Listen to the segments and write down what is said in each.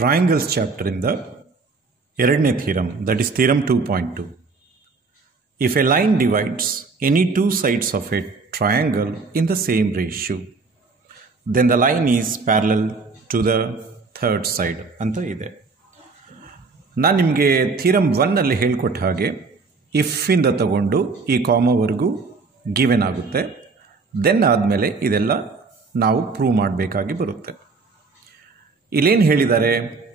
Triangles chapter in the ಎರಡನೇ theorem, that is theorem 2.2. If a line divides any two sides of a triangle in the same ratio, then the line is parallel to the third side ಅಂತ ಇದೆ. ನಾನು ನಿಮಗೆ theorem 1 ಅಲ್ಲಿ ಹೇಳ್ಕೊಟ್ಟ ಹಾಗೆ if ಇಂದ ತಗೊಂಡು ಈ ಕಾಮಾವರೆಗೂ ಗಿವೆನ್ ಆಗುತ್ತೆ, ದೆನ್ ಆದಮೇಲೆ ಇದೆಲ್ಲ ನಾವು ಪ್ರೂವ್ ಮಾಡಬೇಕಾಗಿ ಬರುತ್ತೆ. ಇಲ್ಲೇನು ಹೇಳಿದ್ದಾರೆ?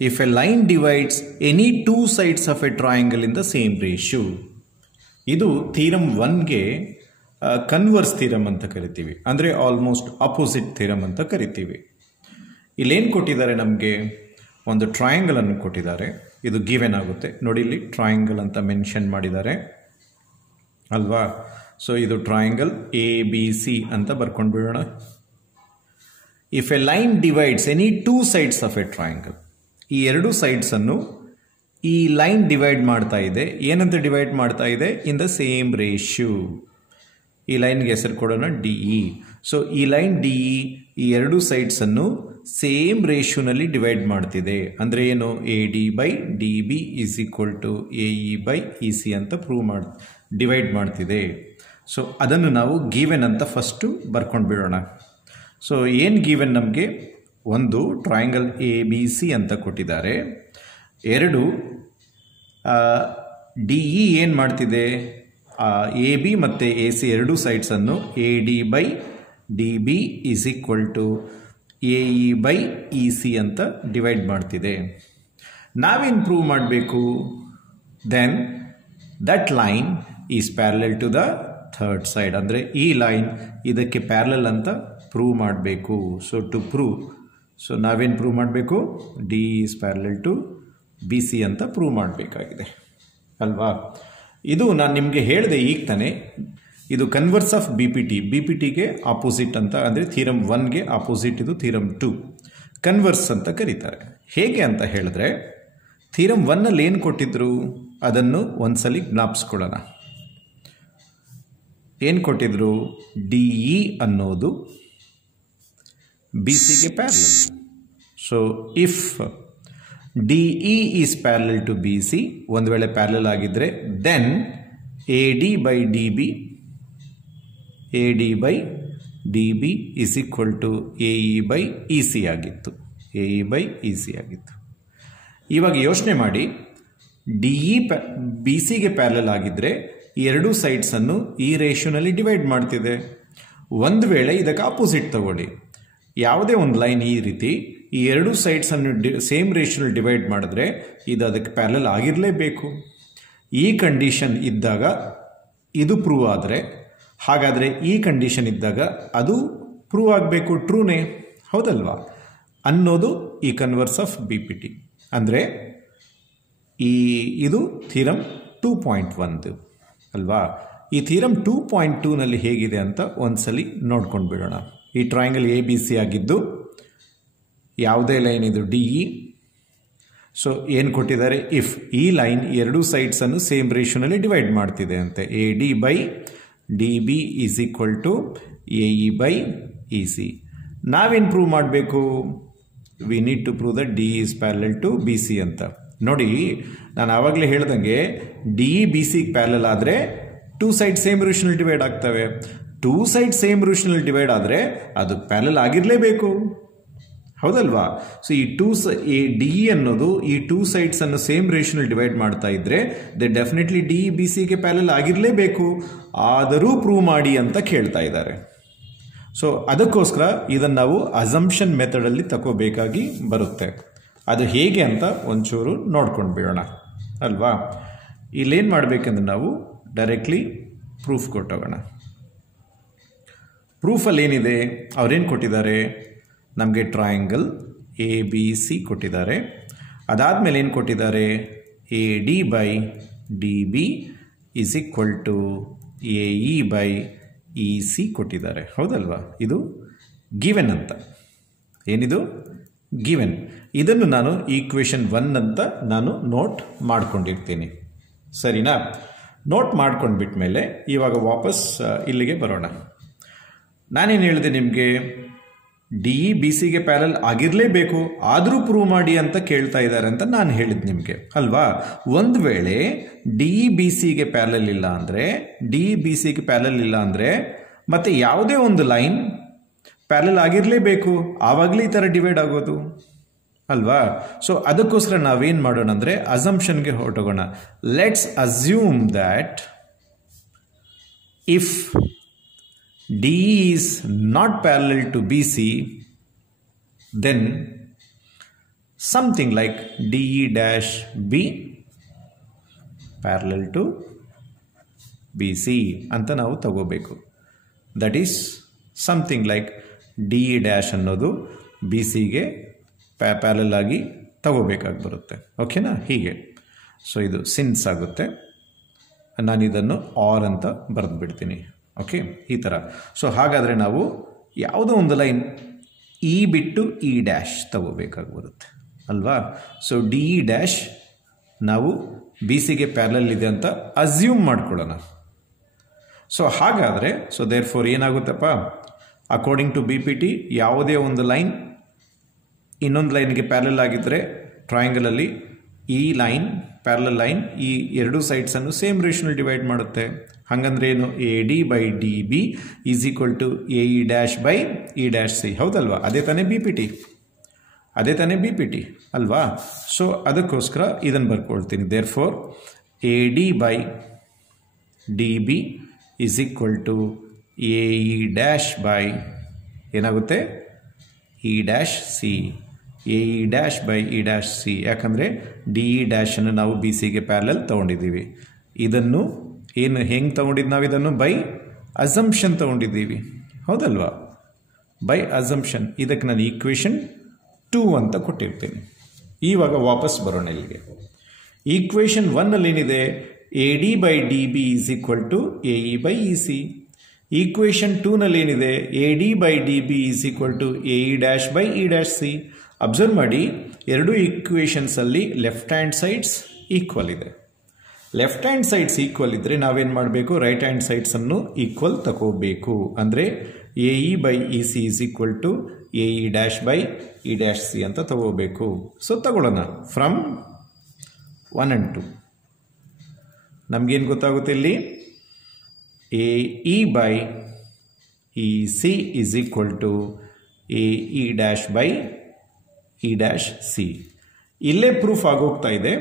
If A line divides any two sides of A triangle in the same ratio. ಇದು ಥಿಯರಮ್ 1ಗೆ ಕನ್ವರ್ಸ್ ಥಿಯರಮ್ ಅಂತ ಕರಿತೀವಿ, ಅಂದರೆ ಆಲ್ಮೋಸ್ಟ್ ಅಪೋಸಿಟ್ ಥಿಯರಮ್ ಅಂತ ಕರಿತೀವಿ. ಇಲ್ಲೇನು ಕೊಟ್ಟಿದ್ದಾರೆ? ನಮಗೆ ಒಂದು ಟ್ರಯಾಂಗಲ್ ಅನ್ನು ಕೊಟ್ಟಿದ್ದಾರೆ, ಇದು ಗಿವೆನ್ ಆಗುತ್ತೆ. ನೋಡಿ, ಇಲ್ಲಿ ಟ್ರಯಾಂಗಲ್ ಅಂತ ಮೆನ್ಷನ್ ಮಾಡಿದ್ದಾರೆ ಅಲ್ವಾ? ಸೊ ಇದು ಟ್ರಯಾಂಗಲ್ ABC ಅಂತ ಬರ್ಕೊಂಡು ಬಿಡೋಣ. If A line divides any two sides of A triangle, ಈ ಎರಡು ಸೈಡ್ಸ್ ಅನ್ನು ಈ ಲೈನ್ ಡಿವೈಡ್ ಮಾಡ್ತಾ ಇದೆ. ಏನಂತ ಡಿವೈಡ್ ಮಾಡ್ತಾ ಇದೆ? In the same ratio. ಈ ಲೈನ್ಗೆ ಹೆಸರು ಕೊಡೋಣ DE. ಸೊ ಈ ಲೈನ್ DE ಈ ಎರಡು ಸೈಡ್ಸ್ ಅನ್ನು ಸೇಮ್ ರೇಷಿಯೋನಲ್ಲಿ ಡಿವೈಡ್ ಮಾಡ್ತಿದೆ. ಅಂದರೆ ಏನು? AD by DB is equal to AE by EC ಅಂತ ಡಿವೈಡ್ ಮಾಡ್ತಿದೆ. ಸೊ ಅದನ್ನು ನಾವು ಗಿವೆನ್ ಅಂತ ಫಸ್ಟು ಬರ್ಕೊಂಡು ಬಿಡೋಣ. ಸೊ ಏನು ಗಿವೆನ್? ನಮಗೆ ಒಂದು ಟ್ರಯಾಂಗಲ್ ABC ಅಂತ ಕೊಟ್ಟಿದ್ದಾರೆ. ಎರಡು DE ಏನು ಮಾಡ್ತಿದೆ? AB ಮತ್ತು AC ಎರಡು ಸೈಡ್ಸನ್ನು AD by DB is equal to AE by EC ಅಂತ ಡಿವೈಡ್ ಮಾಡ್ತಿದೆ. ನಾವೇನು ಪ್ರೂವ್ ಮಾಡಬೇಕು? Then that line is parallel to the third side. ಅಂದರೆ ಈ ಲೈನ್ ಇದಕ್ಕೆ ಪ್ಯಾರಲಲ್ ಅಂತ ಪ್ರೂವ್ ಮಾಡಬೇಕು. ಸೊ ಟು ಪ್ರೂವ್, ಸೊ ನಾವೇನು ಪ್ರೂವ್ ಮಾಡಬೇಕು? DE is parallel to BC ಅಂತ ಪ್ರೂವ್ ಮಾಡಬೇಕಾಗಿದೆ ಅಲ್ವಾ? ಇದು ನಾನು ನಿಮಗೆ ಹೇಳಿದೆ ಈಗ ತಾನೆ, ಇದು ಕನ್ವರ್ಸ್ ಆಫ್ BPTಗೆ ಆಪೋಸಿಟ್ ಅಂತ, ಅಂದರೆ ಥಿಯರಮ್ 1ಗೆ ಆಪೋಸಿಟ್ ಇದು ಥಿಯರಮ್ 2, ಕನ್ವರ್ಸ್ ಅಂತ ಕರೀತಾರೆ. ಹೇಗೆ ಅಂತ ಹೇಳಿದ್ರೆ, ಥಿಯರಮ್ 1ಅಲ್ಲಿ ಏನು ಕೊಟ್ಟಿದ್ರು ಅದನ್ನು ಒಂದ್ಸಲಿ ಜ್ಞಾಪಿಸ್ಕೊಳ್ಳೋಣ. ಏನು ಕೊಟ್ಟಿದ್ರು? DE ಅನ್ನೋದು BCಗೆ parallel. So if DE is parallel to BC, ಒಂದು ವೇಳೆ ಪ್ಯಾರಲಲ್ ಆಗಿದ್ದರೆ, then AD by DB is equal to AE by EC ಆಗಿತ್ತು. AE ಬೈ EC ಆಗಿತ್ತು. ಇವಾಗ ಯೋಚನೆ ಮಾಡಿ, DE BCಗೆ ಪ್ಯಾರಲಲ್ ಆಗಿದ್ದರೆ ಈ ಎರಡೂ ಸೈಡ್ಸನ್ನು ಈ ರೇಷಿಯೋನಲ್ಲಿ ಡಿವೈಡ್ ಮಾಡ್ತಿದೆ. ಒಂದು ವೇಳೆ ಇದಕ್ಕೆ ಆಪೋಸಿಟ್ ತಗೊಳ್ಳಿ, ಯಾವುದೇ ಒಂದು ಲೈನ್ ಈ ರೀತಿ ಈ ಎರಡು ಸೈಡ್ಸನ್ನು ಸೇಮ್ ರೇಷಿಯೋನಲ್ಲಿ ಡಿವೈಡ್ ಮಾಡಿದ್ರೆ ಇದು ಅದಕ್ಕೆ ಪ್ಯಾರಲಲ್ ಆಗಿರಲೇಬೇಕು. ಈ ಕಂಡೀಷನ್ ಇದ್ದಾಗ ಇದು ಪ್ರೂವ್ ಆದರೆ, ಹಾಗಾದರೆ ಈ ಕಂಡೀಷನ್ ಇದ್ದಾಗ ಅದು ಪ್ರೂವ್ ಆಗಬೇಕು. ಟ್ರೂನೇ ಹೌದಲ್ವಾ? ಅನ್ನೋದು ಈ ಕನ್ವರ್ಸ್ ಆಫ್ BPT. ಅಂದರೆ ಇದು ಥಿಯರಮ್ 2.1 ಅಲ್ವಾ? ಈ ಥಿಯರಮ್ 2.2ನಲ್ಲಿ ಹೇಗಿದೆ ಅಂತ ಒಂದ್ಸಲಿ ನೋಡ್ಕೊಂಡು ಬಿಡೋಣ. ಈ ಟ್ರಯಾಂಗಲ್ ABC ಆಗಿದ್ದು, ಯಾವುದೇ ಲೈನ್ ಇದು DE. ಸೊ ಏನು ಕೊಟ್ಟಿದ್ದಾರೆ? ಇಫ್ ಈ ಲೈನ್ ಎರಡೂ ಸೈಡ್ಸನ್ನು ಸೇಮ್ ರೇಷಿಯೋನಲ್ಲಿ ಡಿವೈಡ್ ಮಾಡ್ತಿದೆ ಅಂತೆ. AD by DB is equal to AE by EC. ನಾವೇನು ಪ್ರೂವ್ ಮಾಡಬೇಕು? We need to prove that DE is parallel to BC ಅಂತ. ನೋಡಿ, ನಾನು ಆವಾಗಲೇ ಹೇಳ್ದಂಗೆ DE BCಗೆ ಪ್ಯಾರಲಲ್ ಆದರೆ ಟೂ ಸೈಡ್ ಸೇಮ್ ರೇಷಿಯೋನಲ್ಲಿ ಡಿವೈಡ್ ಆಗ್ತವೆ. ಟೂ ಸೈಡ್ ಸೇಮ್ ರೇಷಿಯೋನಲ್ಲಿ ಡಿವೈಡ್ ಆದರೆ ಅದು ಪ್ಯಾರಲಲ್ ಆಗಿರಲೇಬೇಕು ಹೌದಲ್ವಾ? ಸೊ ಈ DE ಅನ್ನೋದು ಈ ಟೂ ಸೈಡ್ಸ್ ಅನ್ನು ಸೇಮ್ ರೇಷಿಯೋನಲ್ಲಿ ಡಿವೈಡ್ ಮಾಡ್ತಾ ಇದ್ರೆ ಡೆಫಿನೆಟ್ಲಿ DE BCಗೆ ಪ್ಯಾರಲಲ್ ಆಗಿರಲೇಬೇಕು. ಆದರೂ ಪ್ರೂವ್ ಮಾಡಿ ಅಂತ ಕೇಳ್ತಾ ಇದ್ದಾರೆ. ಸೊ ಅದಕ್ಕೋಸ್ಕರ ಇದನ್ನು ನಾವು ಅಸಂಪ್ಷನ್ ಮೆಥಡಲ್ಲಿ ತಗೋಬೇಕಾಗಿ ಬರುತ್ತೆ. ಅದು ಹೇಗೆ ಅಂತ ಒಂಚೂರು ನೋಡ್ಕೊಂಡು ಬಿಡೋಣ ಅಲ್ವಾ? ಇಲ್ಲೇನು ಮಾಡಬೇಕಂದ್ರೆ ನಾವು ಡೈರೆಕ್ಟ್ಲಿ ಪ್ರೂಫ್ ಕೊಟ್ಟೋಗೋಣ. ಪ್ರೂಫಲ್ಲಿ ಏನಿದೆ? ಅವ್ರೇನು ಕೊಟ್ಟಿದ್ದಾರೆ? ನಮಗೆ ಟ್ರಯಾಂಗಲ್ ABC ಕೊಟ್ಟಿದ್ದಾರೆ. ಅದಾದಮೇಲೆ ಏನು ಕೊಟ್ಟಿದ್ದಾರೆ? AD by DB is equal to AE by EC ಕೊಟ್ಟಿದ್ದಾರೆ ಹೌದಲ್ವಾ? ಇದು ಗಿವೆನ್ ಅಂತ. ಏನಿದು? ಗಿವೆನ್. ಇದನ್ನು ನಾನು ಈಕ್ವೇಷನ್ 1 ಅಂತ ನಾನು ನೋಟ್ ಮಾಡ್ಕೊಂಡಿರ್ತೀನಿ. ಸರಿನಾ? ನೋಟ್ ಮಾಡ್ಕೊಂಡ್ಬಿಟ್ಮೇಲೆ ಇವಾಗ ವಾಪಸ್ ಇಲ್ಲಿಗೆ ಬರೋಣ. ನಾನೇನು ಹೇಳಿದೆ ನಿಮಗೆ? ಡಿ ಇ ಬಿ ಸಿಗೆ ಪ್ಯಾರಲ್ ಆಗಿರಲೇಬೇಕು, ಆದರೂ ಪ್ರೂವ್ ಮಾಡಿ ಅಂತ ಕೇಳ್ತಾ ಇದ್ದಾರೆ ಅಂತ ನಾನು ಹೇಳಿದ್ದು ನಿಮಗೆ ಅಲ್ವಾ. ಒಂದು ವೇಳೆ ಡಿ ಇ ಬಿ ಸಿಗೆ ಪ್ಯಾರಲ್ ಇಲ್ಲ ಅಂದರೆ, ಡಿ ಇ ಬಿ ಸಿಗೆ ಪ್ಯಾರಲ್ ಇಲ್ಲ ಅಂದರೆ ಮತ್ತೆ ಯಾವುದೇ ಒಂದು ಲೈನ್ ಪ್ಯಾರಲ್ ಆಗಿರಲೇಬೇಕು, ಆವಾಗಲೇ ಈ ಥರ ಡಿವೈಡ್ ಆಗೋದು ಅಲ್ವಾ. ಸೊ ಅದಕ್ಕೋಸ್ಕರ ನಾವೇನು ಮಾಡೋಣ ಅಂದರೆ ಅಸಂಪ್ಷನ್ಗೆ ಹೊರಟೋಗೋಣ. Let's assume that if DE is not parallel to BC, then something like DE dash B parallel to BC ಅಂತ ನಾವು ತಗೋಬೇಕು. That is something like DE dash ಅನ್ನೋದು BCಗೆ ಪ್ಯಾರಲಲ್ ಆಗಿ ತಗೋಬೇಕಾಗಿ ಬರುತ್ತೆ. ಓಕೆನಾ? ಹೀಗೆ. ಸೊ ಇದು ಸಿನ್ಸ್ ಆಗುತ್ತೆ. ನಾನು ಇದನ್ನು ಆರ್ ಅಂತ ಬರೆದು ಬಿಡ್ತೀನಿ. ಓಕೆ, ಈ ಥರ. ಸೊ ಹಾಗಾದರೆ ನಾವು ಯಾವುದೋ ಒಂದು ಲೈನ್ ಇ ಬಿಟ್ಟು ಇ ಡ್ಯಾಶ್ ತಗೋಬೇಕಾಗಿ ಬರುತ್ತೆ ಅಲ್ವಾ. ಸೊ ಡಿ ಇ ಡ್ಯಾಶ್ ನಾವು ಬಿ ಸಿಗೆ ಪ್ಯಾರಲಲ್ ಇದೆ ಅಂತ ಅಸ್ಯೂಮ್ ಮಾಡ್ಕೊಳ್ಳೋಣ. ಸೊ ಹಾಗಾದರೆ ಸೊ ದೇರ್ ಫೋರ್ ಏನಾಗುತ್ತಪ್ಪ, according to B P T ಯಾವುದೇ ಒಂದು ಲೈನ್ ಇನ್ನೊಂದು ಲೈನ್ಗೆ ಪ್ಯಾರಲಲ್ ಆಗಿದ್ದರೆ ಟ್ರಯಾಂಗಲಲ್ಲಿ ಈ ಲೈನ್ ಪ್ಯಾರಲಲ್ ಲೈನ್ ಈ ಎರಡು ಸೈಡ್ಸನ್ನು ಸೇಮ್ ರೇಷನಲ್ಲಿ ಡಿವೈಡ್ ಮಾಡುತ್ತೆ. ಹಾಗಂದ್ರೆ ಏನು? A D by D B is equal to A E dash by E dash C. ಹೌದಲ್ವಾ? ಅದೇ ತಾನೇ ಬಿ ಪಿ ಟಿ, ಅದೇ ತಾನೇ ಬಿ ಪಿ ಟಿ ಅಲ್ವಾ. ಸೊ ಅದಕ್ಕೋಸ್ಕರ ಇದನ್ನು ಬರ್ಕೊಳ್ತೀನಿ. Therefore A D by D B is equal to A E dash by ಏನಾಗುತ್ತೆ? E dash C. A E dash by E dash C. ಯಾಕಂದರೆ D E ಡ್ಯಾಶನ್ನು ನಾವು ಬಿ ಸಿಗೆ parallel ತೊಗೊಂಡಿದ್ದೀವಿ. ಇದನ್ನು ಏನು ಹೆಂಗೆ ತೊಗೊಂಡಿದ್ದು ನಾವು? ಇದನ್ನು ಬೈ ಅಸಂಪ್ಷನ್ ತೊಗೊಂಡಿದ್ದೀವಿ. ಹೌದಲ್ವಾ? By assumption. ಇದಕ್ಕೆ ನಾನು ಈಕ್ವೇಷನ್ 2 ಅಂತ ಕೊಟ್ಟಿರ್ತೀನಿ. ಇವಾಗ ವಾಪಸ್ ಬರೋಣ ಇಲ್ಲಿಗೆ. ಈಕ್ವೇಷನ್ 1 ಏನಿದೆ? A D by D B is equal to A E by E C. Equation 2 ಏನಿದೆ? A D by D B is equal to A E dash by E dash C. Observe ಮಾಡಿ, ಎರಡು ಈಕ್ವೇಷನ್ಸಲ್ಲಿ left hand sides equal ಇದೆ. Left hand sides equal ಇದ್ದರೆ ನಾವೇನು ಮಾಡಬೇಕು? Right hand ಸೈಡ್ಸನ್ನು equal ತಗೋಬೇಕು. ಅಂದರೆ A E by E C is equal to A E dash by E dash C ಅಂತ ತಗೋಬೇಕು. ಸೊ ತಗೊಳ್ಳೋಣ ಫ್ರಮ್ 1 and 2. ನಮಗೇನು ಗೊತ್ತಾಗುತ್ತೆ ಇಲ್ಲಿ? A E by E C is equal to A E dash by E dash C. ಇಲ್ಲೇ proof ಆಗೋಗ್ತಾ ಇದೆ.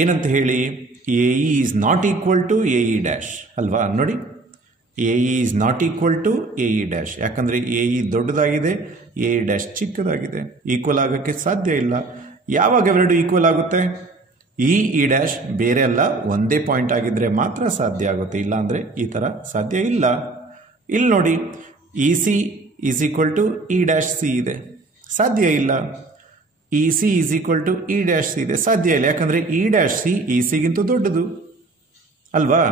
ಏನಂತ ಹೇಳಿ? A E is not equal to A E dash ಅಲ್ವಾ. ನೋಡಿ, A E is not equal to A E dash. ಯಾಕಂದರೆ A E ದೊಡ್ಡದಾಗಿದೆ, A E dash ಚಿಕ್ಕದಾಗಿದೆ. ಈಕ್ವಲ್ ಆಗೋಕ್ಕೆ ಸಾಧ್ಯ ಇಲ್ಲ. ಯಾವಾಗ ಎರಡು ಈಕ್ವಲ್ ಆಗುತ್ತೆ? ಇ ಡ್ಯಾಶ್ ಬೇರೆ ಅಲ್ಲ, ಒಂದೇ ಪಾಯಿಂಟ್ ಆಗಿದ್ದರೆ ಮಾತ್ರ ಸಾಧ್ಯ ಆಗುತ್ತೆ. ಇಲ್ಲ ಅಂದರೆ ಈ ಥರ ಸಾಧ್ಯ ಇಲ್ಲ. ಇಲ್ಲಿ ನೋಡಿ, E C is equal to E dash C ಇದೆ, ಸಾಧ್ಯ ಇಲ್ಲ. E C is equal to E dash C ಇದೆ, ಸಾಧ್ಯ ಇಲ್ಲ. ಯಾಕಂದರೆ ಇ ಡ್ಯಾಶ್ ಸಿ ಇ ಸಿಗಿಂತ ದೊಡ್ಡದು ಅಲ್ವಾ.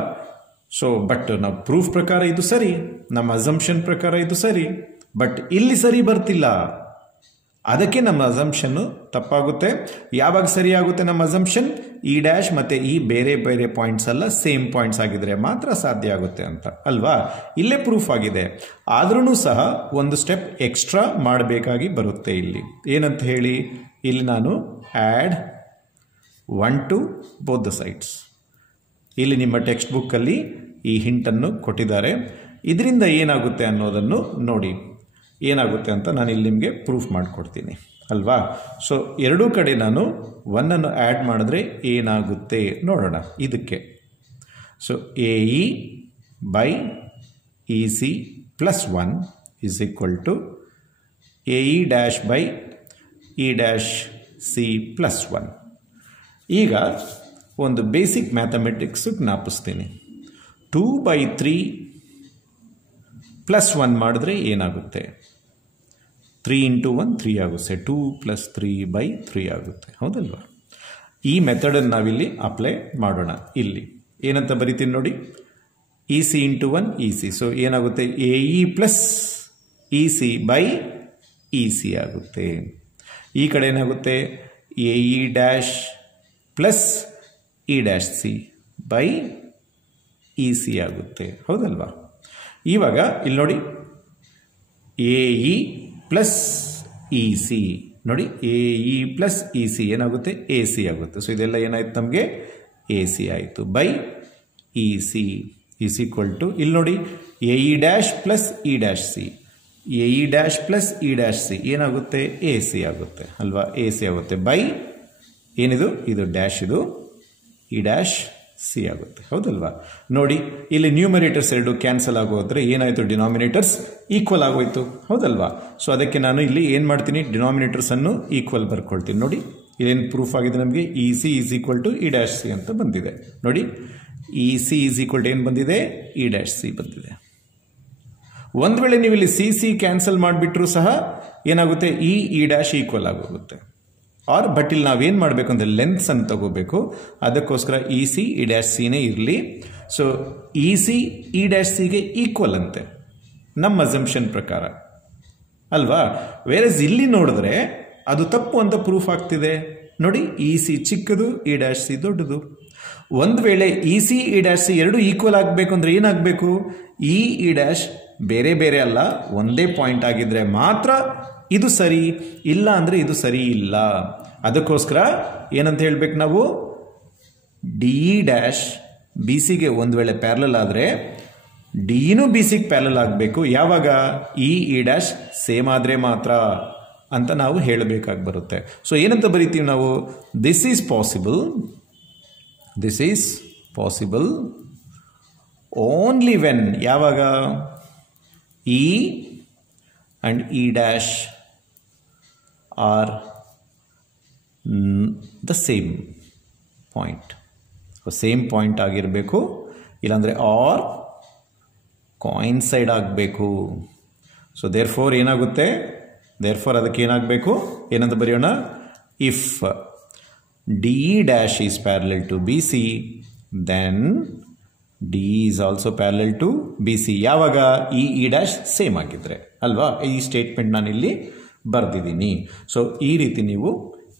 ಸೊ ಬಟ್ ನಾವು ಪ್ರೂಫ್ ಪ್ರಕಾರ ಇದು ಸರಿ, ನಮ್ಮ ಅಸಂಪ್ಷನ್ ಪ್ರಕಾರ ಇದು ಸರಿ, ಬಟ್ ಇಲ್ಲಿ ಸರಿ ಬರ್ತಿಲ್ಲ. ಅದಕ್ಕೆ ನಮ್ಮ ಅಸಂಪ್ಷನ್ನು ತಪ್ಪಾಗುತ್ತೆ. ಯಾವಾಗ ಸರಿ ಆಗುತ್ತೆ ನಮ್ಮ ಅಸಂಪ್ಷನ್? ಇ ಡ್ಯಾಶ್ ಮತ್ತು ಈ ಬೇರೆ ಬೇರೆ ಪಾಯಿಂಟ್ಸ್ ಎಲ್ಲ ಸೇಮ್ ಪಾಯಿಂಟ್ಸ್ ಆಗಿದ್ರೆ ಮಾತ್ರ ಸಾಧ್ಯ ಆಗುತ್ತೆ ಅಂತ ಅಲ್ವಾ. ಇಲ್ಲೇ ಪ್ರೂಫ್ ಆಗಿದೆ. ಆದ್ರೂ ಸಹ ಒಂದು ಸ್ಟೆಪ್ ಎಕ್ಸ್ಟ್ರಾ ಮಾಡಬೇಕಾಗಿ ಬರುತ್ತೆ ಇಲ್ಲಿ. ಏನಂತ ಹೇಳಿ? ಇಲ್ಲಿ ನಾನು add 1 to both the sides. ಇಲ್ಲಿ ನಿಮ್ಮ ಟೆಕ್ಸ್ಟ್ ಬುಕ್ಕಲ್ಲಿ ಈ ಹಿಂಟನ್ನು ಕೊಟ್ಟಿದ್ದಾರೆ. ಇದರಿಂದ ಏನಾಗುತ್ತೆ ಅನ್ನೋದನ್ನು ನೋಡಿ. ಏನಾಗುತ್ತೆ ಅಂತ ನಾನು ಇಲ್ಲಿ ನಿಮಗೆ ಪ್ರೂಫ್ ಮಾಡಿಕೊಡ್ತೀನಿ ಅಲ್ವಾ. ಸೊ ಎರಡೂ ಕಡೆ ನಾನು 1 ಆ್ಯಡ್ ಮಾಡಿದ್ರೆ ಏನಾಗುತ್ತೆ ನೋಡೋಣ. ಇದಕ್ಕೆ so A E by E C plus 1 is equal to A E dash by E dash C plus 1. ಈಗ ಒಂದು ಬೇಸಿಕ್ ಮ್ಯಾಥಮೆಟಿಕ್ಸು ಜ್ಞಾಪಿಸ್ತೀನಿ. 2/3 ಪ್ಲಸ್ 1 ಮಾಡಿದ್ರೆ ಏನಾಗುತ್ತೆ? 3 into 1 3 ಆಗುತ್ತೆ. 2 + 3/3 ಆಗುತ್ತೆ. ಹೌದಲ್ವಾ? ಈ ಮೆಥಡನ್ನು ನಾವಿಲ್ಲಿ ಅಪ್ಲೈ ಮಾಡೋಣ. ಇಲ್ಲಿ ಏನಂತ ಬರಿತೀನಿ ನೋಡಿ, E C into 1 E C. So ಏನಾಗುತ್ತೆ? A E plus E C by E C ಆಗುತ್ತೆ. ಈ ಕಡೆ ಏನಾಗುತ್ತೆ? A E dash plus E dash C by E C ಆಗುತ್ತೆ. ಹೌದಲ್ವಾ? ಇವಾಗ ಇಲ್ಲಿ ನೋಡಿ, A E plus E C. ನೋಡಿ, A E plus E C ಏನಾಗುತ್ತೆ? ಎ ಸಿ ಆಗುತ್ತೆ. ಸೊ ಇದೆಲ್ಲ ಏನಾಯ್ತು ನಮಗೆ? ಎ ಸಿ ಆಯಿತು. By E C is equal to, ಇಲ್ಲಿ ನೋಡಿ, A E dash plus E dash C, A E dash plus E dash C ಏನಾಗುತ್ತೆ? ಎ ಸಿ ಆಗುತ್ತೆ ಅಲ್ವಾ? ಎ ಸಿ ಆಗುತ್ತೆ. ಬೈ ಏನಿದು? ಇದು ಡ್ಯಾಶ್, ಇದು ಇ ಡ್ಯಾಶ್ ಸಿ ಆಗುತ್ತೆ. ಹೌದಲ್ವಾ? ನೋಡಿ, ಇಲ್ಲಿ ನ್ಯೂಮರೇಟರ್ಸ್ ಎರಡು ಕ್ಯಾನ್ಸಲ್ ಆಗೋದ್ರೆ ಏನಾಯಿತು? ಡಿನಾಮಿನೇಟರ್ಸ್ ಈಕ್ವಲ್ ಆಗೋಯ್ತು. ಹೌದಲ್ವಾ? ಸೊ ಅದಕ್ಕೆ ನಾನು ಇಲ್ಲಿ ಏನು ಮಾಡ್ತೀನಿ? ಡಿನಾಮಿನೇಟರ್ಸನ್ನು ಈಕ್ವಲ್ ಬರ್ಕೊಳ್ತೀನಿ. ನೋಡಿ, ಇಲ್ಲೇನು ಪ್ರೂಫ್ ಆಗಿದೆ ನಮಗೆ? E C is equal to E dash C ಅಂತ ಬಂದಿದೆ. ನೋಡಿ, E C is equal to ಏನು ಬಂದಿದೆ? ಇ ಡ್ಯಾಶ್ ಸಿ ಬಂದಿದೆ. ಒಂದು ವೇಳೆ ನೀವು ಇಲ್ಲಿ ಸಿ ಸಿ ಕ್ಯಾನ್ಸಲ್ ಮಾಡಿಬಿಟ್ರೂ ಸಹ ಏನಾಗುತ್ತೆ? ಇ ಡ್ಯಾಶ್ ಈಕ್ವಲ್ ಆಗೋಗುತ್ತೆ. ಬಟ್ ಇಲ್ಲಿ ನಾವೇನು ಮಾಡಬೇಕು ಅಂದರೆ ಲೆಂತ್ಸ್ ಅನ್ನು ತಗೋಬೇಕು. ಅದಕ್ಕೋಸ್ಕರ ಇ ಸಿ ಇ ಡ್ಯಾಶ್ ಸಿನೇ ಇರಲಿ. So E C E dash ಸಿಗೆ ಈಕ್ವಲ್ ಅಂತೆ ನಮ್ಮ ಅಸಂಪ್ಷನ್ ಪ್ರಕಾರ ಅಲ್ವಾ? ವೇರಸ್ ಇಲ್ಲಿ ನೋಡಿದ್ರೆ ಅದು ತಪ್ಪು ಅಂತ ಪ್ರೂಫ್ ಆಗ್ತಿದೆ. ನೋಡಿ, ಇ ಸಿ ಚಿಕ್ಕದು, ಇ ಡ್ಯಾಶ್ ಸಿ ದೊಡ್ಡದು. ಒಂದು ವೇಳೆ E C E dash C ಎರಡು ಈಕ್ವಲ್ ಆಗಬೇಕು ಅಂದರೆ ಏನಾಗಬೇಕು? ಇ ಡ್ಯಾಶ್ ಬೇರೆ ಬೇರೆ ಅಲ್ಲ, ಒಂದೇ ಪಾಯಿಂಟ್ ಆಗಿದ್ರೆ ಮಾತ್ರ ಇದು ಸರಿ, ಇಲ್ಲ ಅಂದರೆ ಇದು ಸರಿ ಇಲ್ಲ. ಅದಕ್ಕೋಸ್ಕರ ಏನಂತ ಹೇಳ್ಬೇಕು ನಾವು? ಡಿ ಇ ಡ್ಯಾಶ್ ಬಿ ಸಿಗೆ ಒಂದು ವೇಳೆ ಪ್ಯಾರಲಲ್ ಆದರೆ ಡಿನೂ ಬಿ ಸಿಗೆ ಪ್ಯಾರಲಲ್ ಆಗಬೇಕು. ಯಾವಾಗ? ಇ ಡ್ಯಾಶ್ ಸೇಮ್ ಆದರೆ ಮಾತ್ರ ಅಂತ ನಾವು ಹೇಳಬೇಕಾಗಿ ಬರುತ್ತೆ. ಸೊ ಏನಂತ ಬರಿತೀವಿ ನಾವು? This is possible only when, ಯಾವಾಗ? E and E dash are the same point. Same point ಆಗಿರಬೇಕು, ಇಲ್ಲಾಂದರೆ ಆರ್ ಕಾಯಿನ್ಸೈಡ್ ಆಗಬೇಕು. ಸೊ ದೇರ್ಫೋರ್ ಏನಾಗುತ್ತೆ? ದೇರ್ಫೋರ್ ಅದಕ್ಕೆ ಏನಾಗಬೇಕು? ಏನಂತ ಬರೆಯೋಣ? If D E dash is parallel to B C, then D is also parallel to B C. ಯಾವಾಗ? E dash same ಆಗಿದ್ರೆ ಅಲ್ವಾ? ಈ ಸ್ಟೇಟ್ಮೆಂಟ್ ನಾನಿಲ್ಲಿ ಬರೆದಿದ್ದೀನಿ. ಸೊ ಈ ರೀತಿ ನೀವು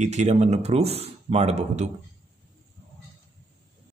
ಈ ಥಿಯರಮನ್ನು ಪ್ರೂಫ್ ಮಾಡಬಹುದು.